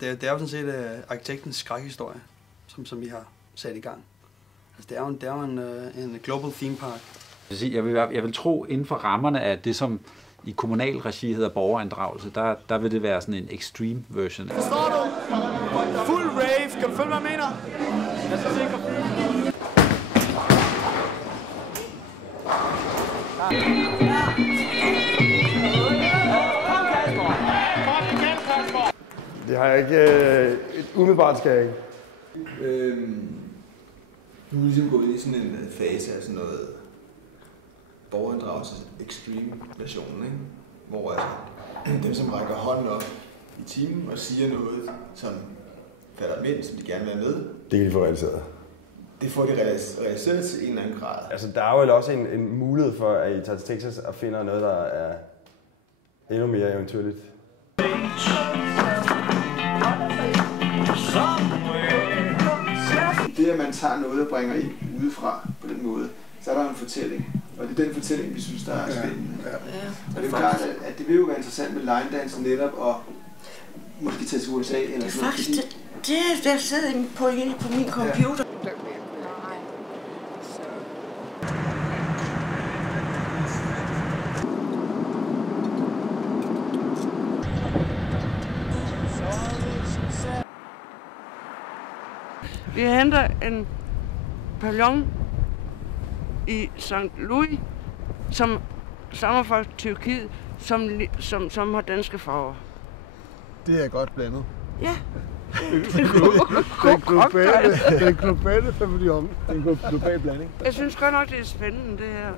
Det er jo sådan set arkitektens skrækhistorie, som vi har sat i gang. Altså, det er jo en global theme park. Jeg vil tro, inden for rammerne af det, som i kommunal regi hedder borgerinddragelse, der vil det være sådan en extreme version. Forstår du? Fuld rave. Kan du følge, hvad jeg mener? Jeg skal sikre Det har jeg ikke et umiddelbart skal jeg ikke. Nu er ligesom gået ind i sådan en fase af sådan noget borgerinddragelse, extreme versionen, ikke? Hvor dem, som rækker hånden op i timen og siger noget, som falder vind, som de gerne vil have med. Det kan de få realiseret. Det får de realiseret til en eller anden grad. Altså, der er jo også en mulighed for, at I tager til Texas og finder noget, der er endnu mere eventyrligt. Det, at man tager noget og bringer ind udefra på den måde, så er der en fortælling. Og det er den fortælling, vi synes, der er spændende. Ja. Og det er klart, at det vil jo være interessant med line dance netop, og måske tage til USA eller det er faktisk det der sidder på min computer. Ja. Vi henter en pavillon i St. Louis, som stammer fra Tyrkiet, som har danske farver. Det er godt blandet. Ja. Den globale pavillon. Den globale blanding. Jeg synes godt nok, det er spændende, det her.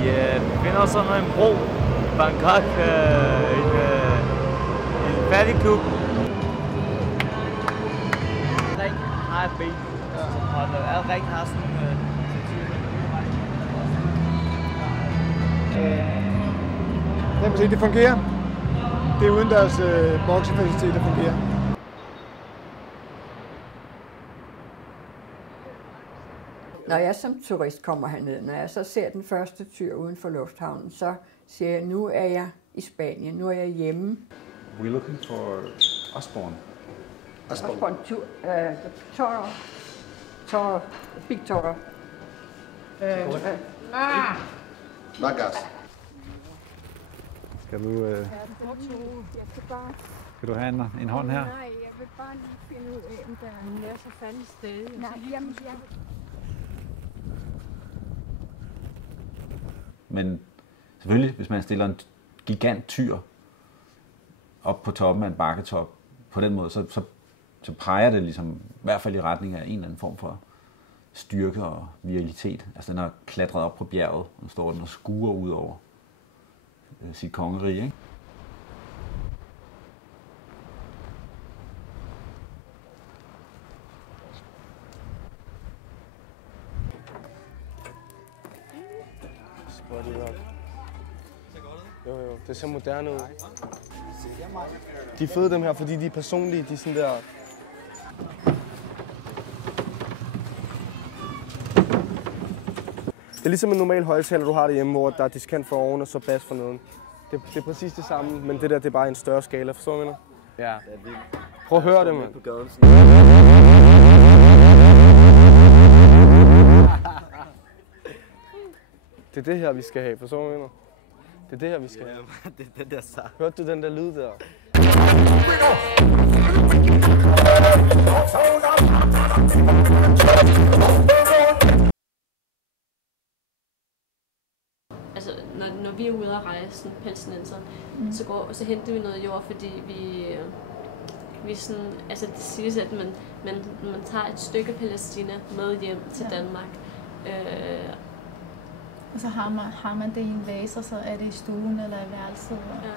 Vi befinder os under en bro. Bangkok, en færdig klub. Rigtig har ben, og der rigtig har sådan Lad mig se, det fungerer. Det er uden deres boksefacilitet, der fungerer. Når jeg som turist kommer herned, når jeg så ser den første tyr uden for lufthavnen, så siger jeg, nu er jeg i Spanien, nu er jeg hjemme. We're looking for Osborne. Osborne Toro, Big Toro. Vargas. Skal du have en hånd her? Nej, jeg vil bare lige finde ud af, om der er en så fandens sted. Nej, jamen, Men selvfølgelig, hvis man stiller en gigant tyr op på toppen af en bakketop, på den måde, så peger det ligesom, i hvert fald i retning af en eller anden form for styrke og virilitet. Altså den har klatret op på bjerget, og står den og skuer ud over sit kongerige, ikke? Jo, det ser moderne ud. De er fede dem her, fordi de er personlige, de er sådan der... Det er ligesom en normal højtaler, du har derhjemme, hvor der er diskant for oven og så bas for neden. Det er præcis det samme, men det der det er bare en større skala, forstår du, mener? Ja. Prøv at høre det, mand. Det er det her, vi skal have, forstår du, mener? Det er det her, vi skal have. Det er den der sang. Hørte du den der lyd der? Altså, når vi er ude at rejse, palæstinenser, så henter vi noget jord, fordi vi sådan, altså det siges, at man tager et stykke Palæstina med hjem til Danmark. Og så har man det i en vase, og så er det i stuen eller i værelset. Ja.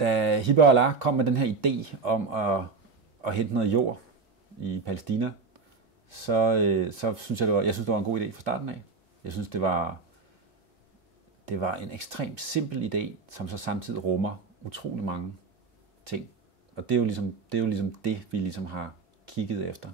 Da Hibber Allah kom med den her idé om at hente noget jord i Palæstina, så synes jeg, det var en god idé fra starten af. Jeg synes, det var en ekstremt simpel idé, som så samtidig rummer utrolig mange ting. Og det er jo ligesom det, vi ligesom har kigget efter.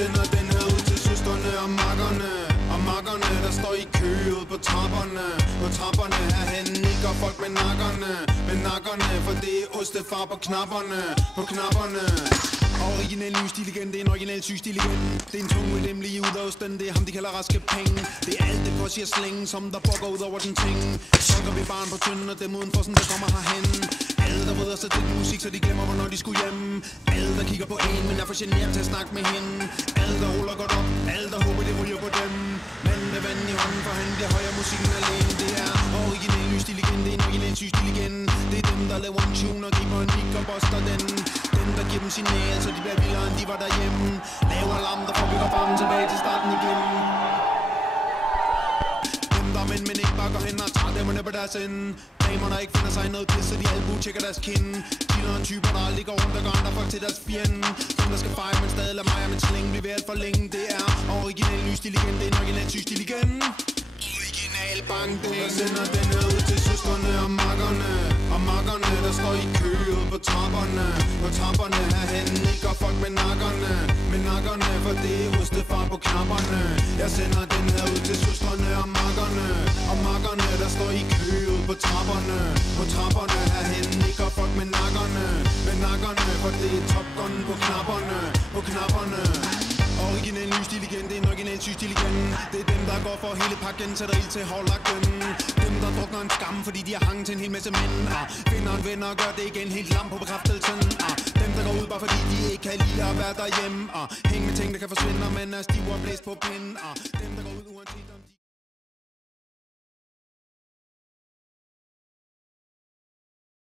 sender den her ud til søsterne og makkerne. Og makkerne, der står i kø ud på trapperne. På trapperne herhen nikker folk med nakkerne. Med nakkerne, for det er ostefar på knapperne. På knapperne. Original ny stil igen, det er en original syg stil igen. Det er en tung ulemlig ud af osten, det er ham de kalder raske penge. Det er alt det på siger slænge, som der bokker ud over den ting. Så går vi barn på tynden, og dem udenfor sådan, der kommer herhen. Alle der ved at sætte lidt musik, så de glemmer hvornår de skulle hjem. Alle der kigger på en, men er for genert til at snakke med hende. Alle der ruller godt op, alle der håber de ryger på dem. Men med vand i hånden, for han bliver højere musikken alene. Det er original ny stil igen, det er en original syg stil igen. Det er dem der laver en tune og giver en mic og boster den. Dem der giver dem signal, så de bliver vildere end de var derhjemme. Laver alarm, der får bygger farmen tilbage til starten igen. Dem der mænd, men ikke bare går hen og tager dem på deres ende. Damer der ikke finder sig i noget pis, så de albu tjekker deres kind. Killer en typer der aldrig går rundt og gør andre folk til deres fjende. Dem der skal fejre, men stadig lader mig og min sling blive ved alt for længe. Det er original ny stil igen, det er en original syg stil igen. Original bang, det jeg sender den her ud til søsterne og makkerne. Og makkerne, der står i kø ud på trapperne. På trapperne herhen nikker folk med nakkerne. Med nakkerne, for det er ostefar på knapperne. Jeg sender den her ud til søsterne og makkerne. Og makkerne, der står i kø ud på trapperne. På trapperne herhen nikker folk med nakkerne. Med nakkerne, for det er Top Gun på knapperne. På knapperne. Original ny stil igen, det er en original syg stil igen. Det er dem der går for hele pakken, sætter ild til hårdlakken. Dem der drukner en skam, fordi de har hangen til en hel masse mænd. Finder en ven og gør det igen helt lam på bekræftelsen. Dem der går ud bare fordi de ikke kan lide at være derhjemme. Hæng med ting der kan forsvinde, og man er stiv og blæst på pinden. Dem der går ud